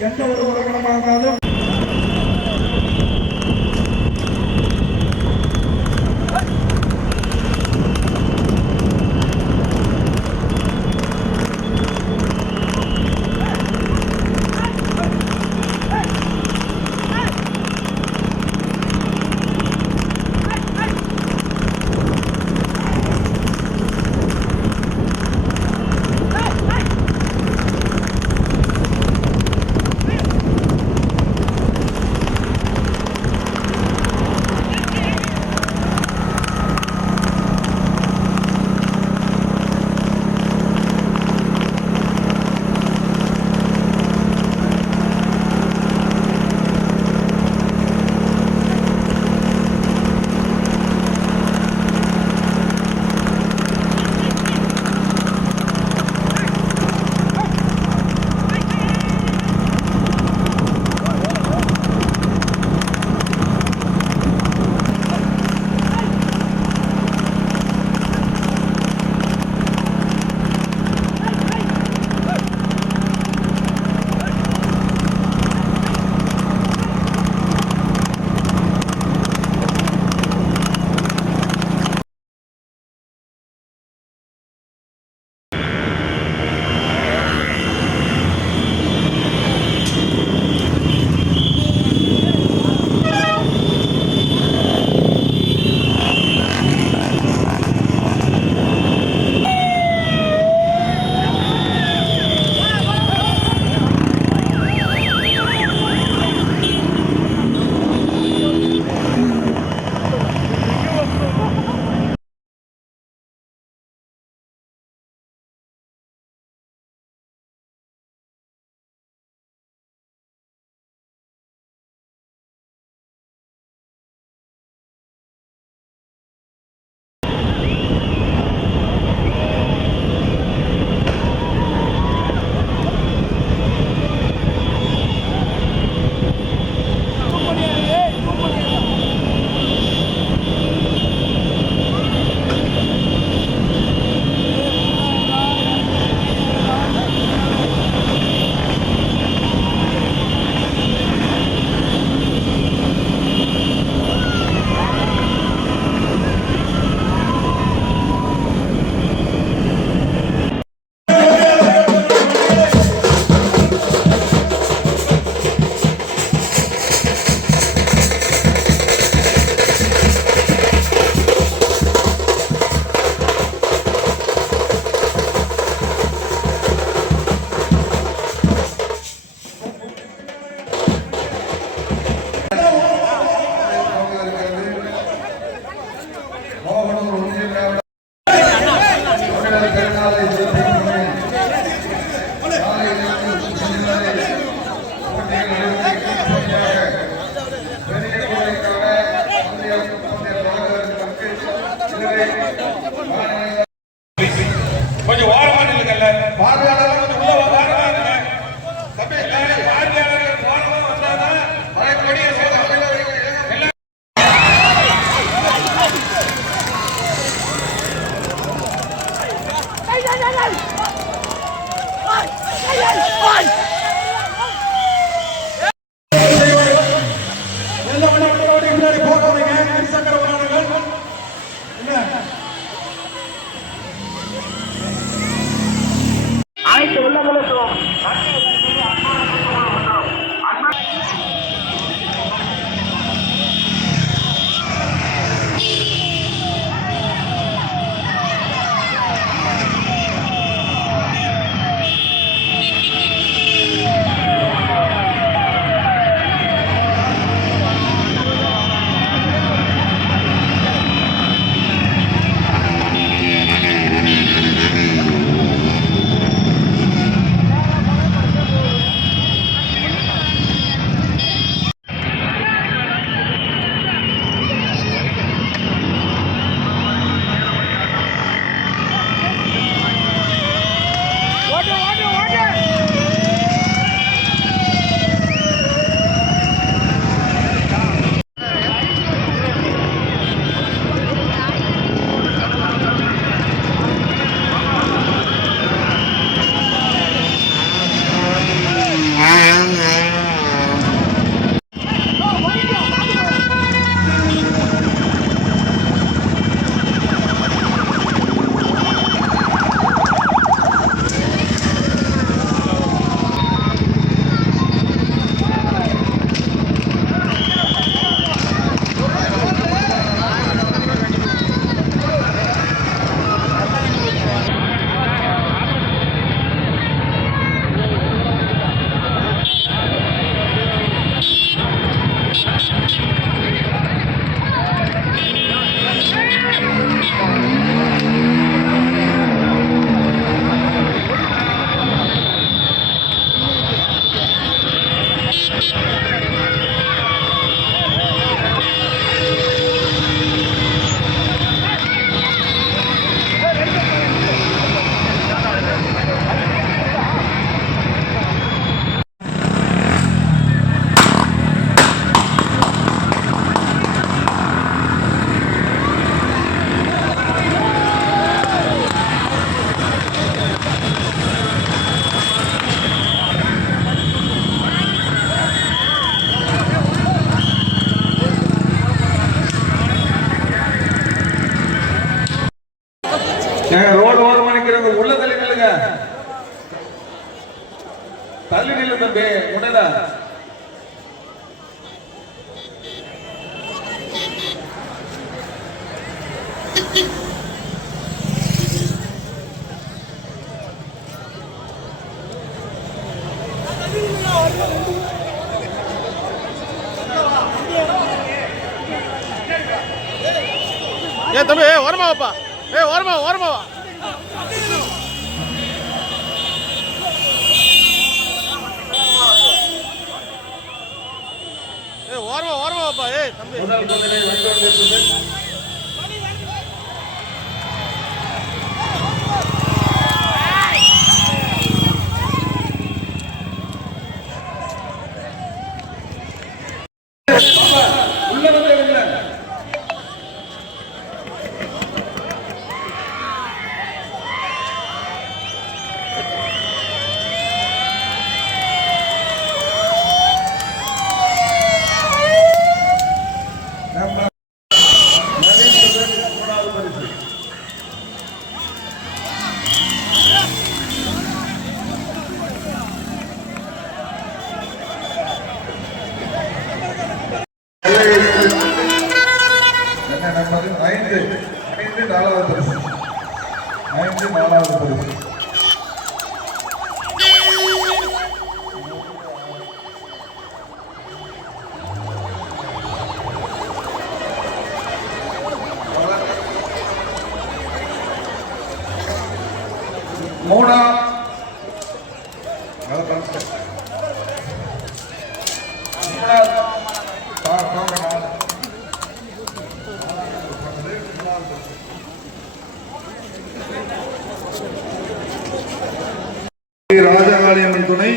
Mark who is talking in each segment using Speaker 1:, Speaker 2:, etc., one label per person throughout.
Speaker 1: ఎంతవరకు எனவே ஏ தம்பி ஏ ஓரமா வாப்பா. ஏ ஓரமா ஓரமா வா. ஏ ஓரமா ஓரமா வாப்பா. ஏ தம்பி.
Speaker 2: மூணா ராஜகாளியம்மன் துணை.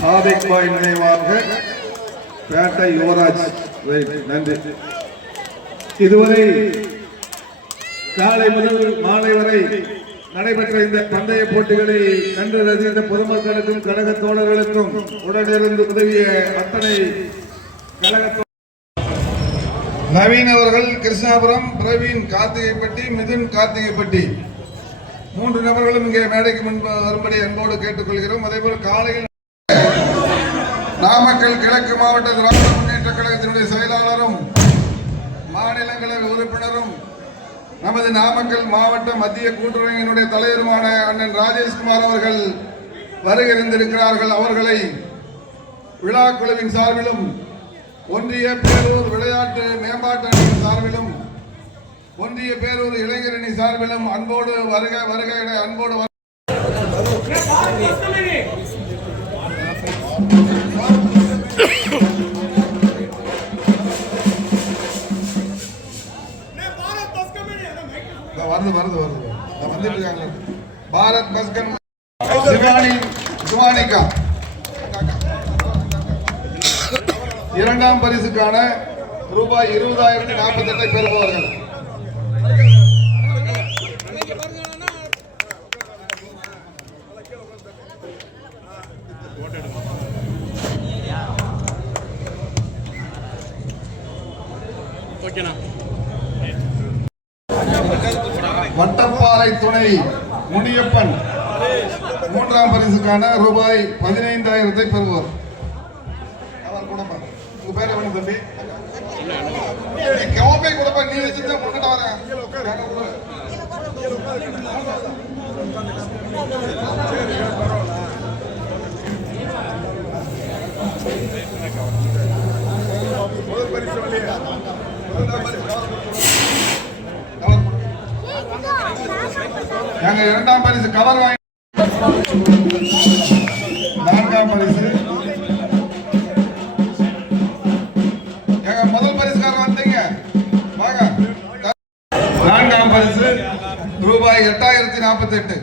Speaker 2: சாதிக் பாய் நினைவாக பேட்டை யுவராஜ். நன்றி. இதுவரை காலை முதல் மாலை வரை நடைபெற்ற இந்த பந்தய போட்டிகளை கண்டு ரசித்த பொதுமக்களுக்கும் கழக தோழர்களுக்கும் உடனிருந்து உதவிய அத்தனை கழக நவீன் அவர்கள் கிருஷ்ணாபுரம் பிரவீன் கார்த்திகைப்பட்டி மிதுன் கார்த்திகைப்பட்டி. மூன்று நபர்களும் இங்கே மேடைக்கு முன்பு வரும்படி அன்போடு கேட்டுக்கொள்கிறோம். அதே போல காலையில் நாமக்கல் கிழக்கு மாவட்ட திராவிட முன்னேற்ற கழகத்தினுடைய செயலாளரும் மாநிலங்களவை உறுப்பினரும் நமது நாமக்கல் மாவட்ட மத்திய கூட்டுறவினுடைய தலைவருமான அண்ணன் ராஜேஷ்குமார் அவர்கள் வருகை இருந்திருக்கிறார்கள் அவர்களை விழா குழுவின் சார்பிலும் ஒன்றிய பேரூர் விளையாட்டு மேம்பாட்டு அணியின் சார்பிலும் ஒன்றிய பேரூர் இளைஞரணி சார்பிலும் அன்போடு வருக வருக என அன்போடு வருது வருது வருது. வந்துட்டு இருக்காங்க பாரத் பஸ்கன் சிவானி சிவானிகா. இரண்டாம் பரிசுக்கான ரூபாய் இருபதாயிரத்தி நாற்பத்தி எட்டை பெறுபவர்கள்
Speaker 1: ஓகேண்ணா.
Speaker 2: வட்டப்பாறை துணை முனியப்பன் மூன்றாம் பரிசுக்கான ரூபாய் பதினைந்தாயிரத்தை பெறுவார். அவர் குடும்பம் உங்க பேர் என்ன தம்பி? நீ கோப்பை நீ வச்சுட்டு முன்னிட்டு வரேன். முதல் பரிசு முதல் பரிசு. நாங்க இரண்டாம் பரிசு கவர் வாங்கி நான்காம் பரிசு. எங்க முதல் பரிசுக்காரர் வந்தீங்க. வாங்க. நான்காம் பரிசு. ரூபாய் எட்டாயிரத்தி நாற்பத்தி எட்டு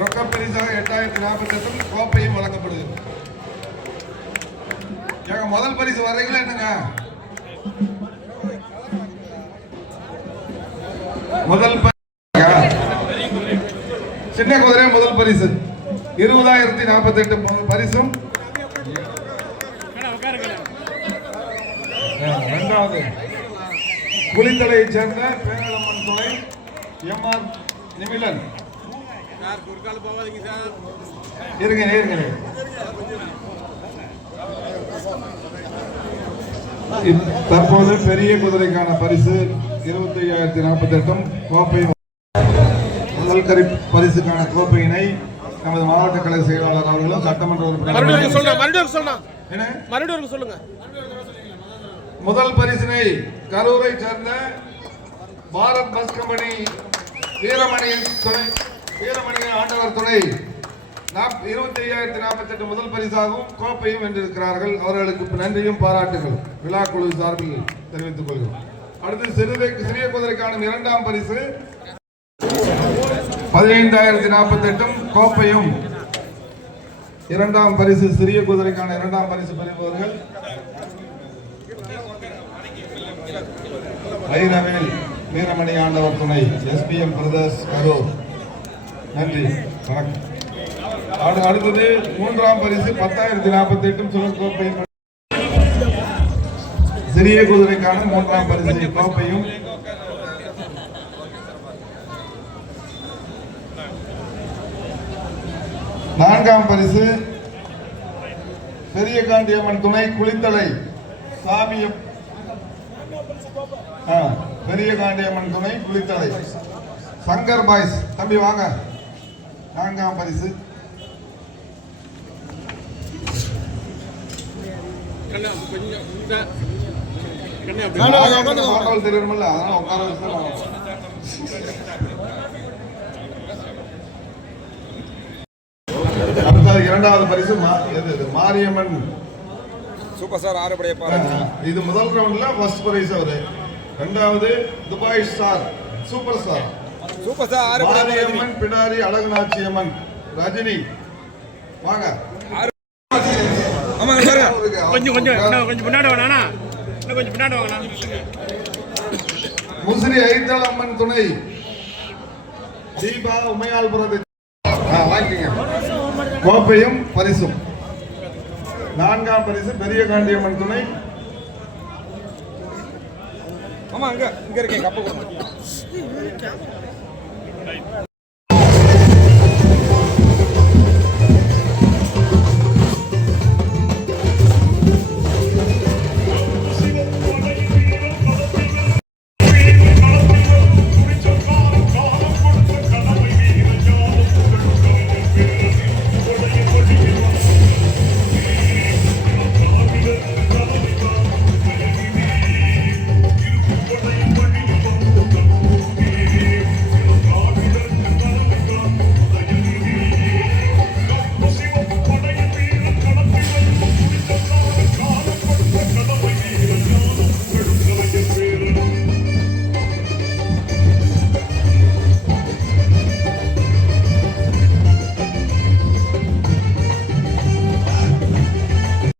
Speaker 2: ரொக்க பரிசாக எட்டாயிரத்தி நாற்பத்தி எட்டும் கோப்பையும் வழங்கப்படுது முதல் பரிசு வர்றீங்களா என்னங்க? முதல் சின்ன குதிரை முதல் பரிசு. இருபதாயிரத்தி நாற்பத்தி எட்டு பரிசும். இரண்டாவது குளித்தலையைச் சேர்ந்த பேரளம்மன் துணை எம் ஆர் நிமிலன். இருங்க இருங்க. தற்போது பெரிய குதிரைக்கான பரிசு இருபத்தி ஐயாயிரத்தி நாற்பத்தி எட்டும் கோப்பை முதல் கரி பரிசுக்கான கோப்பையினை நமது மாவட்ட கழக செயலாளர் அவர்களும் சட்டமன்ற உறுப்பினர்
Speaker 1: சொல்லுங்க.
Speaker 2: முதல் பரிசினை கரூரை சேர்ந்த பாரத் பஸ் கம்பெனி வீரமணியின் துணை வீரமணியின் ஆண்டவர் துணை. இருபத்தி ஐயாயிரத்தி நாற்பத்தி எட்டு முதல் பரிசாகவும் கோப்பையும் வென்றிருக்கிறார்கள். அவர்களுக்கு நன்றியும் பாராட்டுகள். விழா குழு சார்பில் தெரிவித்துக் கொள்கிறோம். அடுத்து சிறுதை சிறிய குதிரைக்கான இரண்டாம் பரிசு. பதினைந்தாயிரத்தி நாற்பத்தி எட்டும் கோப்பையும். இரண்டாம் பரிசு சிறிய குதிரைக்கான இரண்டாம் பரிசு பெறுபவர்கள். ஐரவேல் வீரமணி ஆண்டவர் துணை. SPM brothers Karur. நன்றி வணக்கம். அடுத்தது மூன்றாம் பரிசு பத்தாயிரத்தி நாற்பத்தி எட்டும் சுழற்கோப்பை கோப்பையும் சிறிய குதிரைக்கான மூன்றாம் பரிசு கோப்பையும். நான்காம் பரிசு பெரிய காண்டியம்மன் துணை குளித்தலை சாமியம் பெரிய காண்டியம்மன் துணை குளித்தலை. சங்கர் பாய்ஸ் தம்பி வாங்க. நான்காம் பரிசு.
Speaker 1: கொஞ்சம் இந்த கண்ணா
Speaker 2: அதனால உட்கார வச்சு அடுத்தது இரண்டாவது பரிசு மா- எது மாரியம்மன்
Speaker 3: சூப்பர் ஸ்டார் ஆறுபடைய பாருங்க
Speaker 2: இது முதல் ரவுண்ட்ல ஃபர்ஸ்ட் பிரைஸ் அவரு ரெண்டாவது Dubai star super star
Speaker 3: super star ஆறுபடைய
Speaker 2: Mariamman Pidari Azhagu Nachiyamman Rajini வாங்க
Speaker 3: ஆமாங்க பாருங்க
Speaker 1: கொஞ்சம் கொஞ்சம் கொஞ்சம் பின்னாடி வாங்கண்ணா
Speaker 2: முசிறி ஐத்தல் அம்மன் துணை. தீபா ஆ, வாங்கிக்கங்க. கோப்பையும் பரிசும். நான்காம் பரிசு பெரிய காண்டியம்மன் துணை.
Speaker 3: ஆமா அங்க இங்க இருக்கேன் கப்பு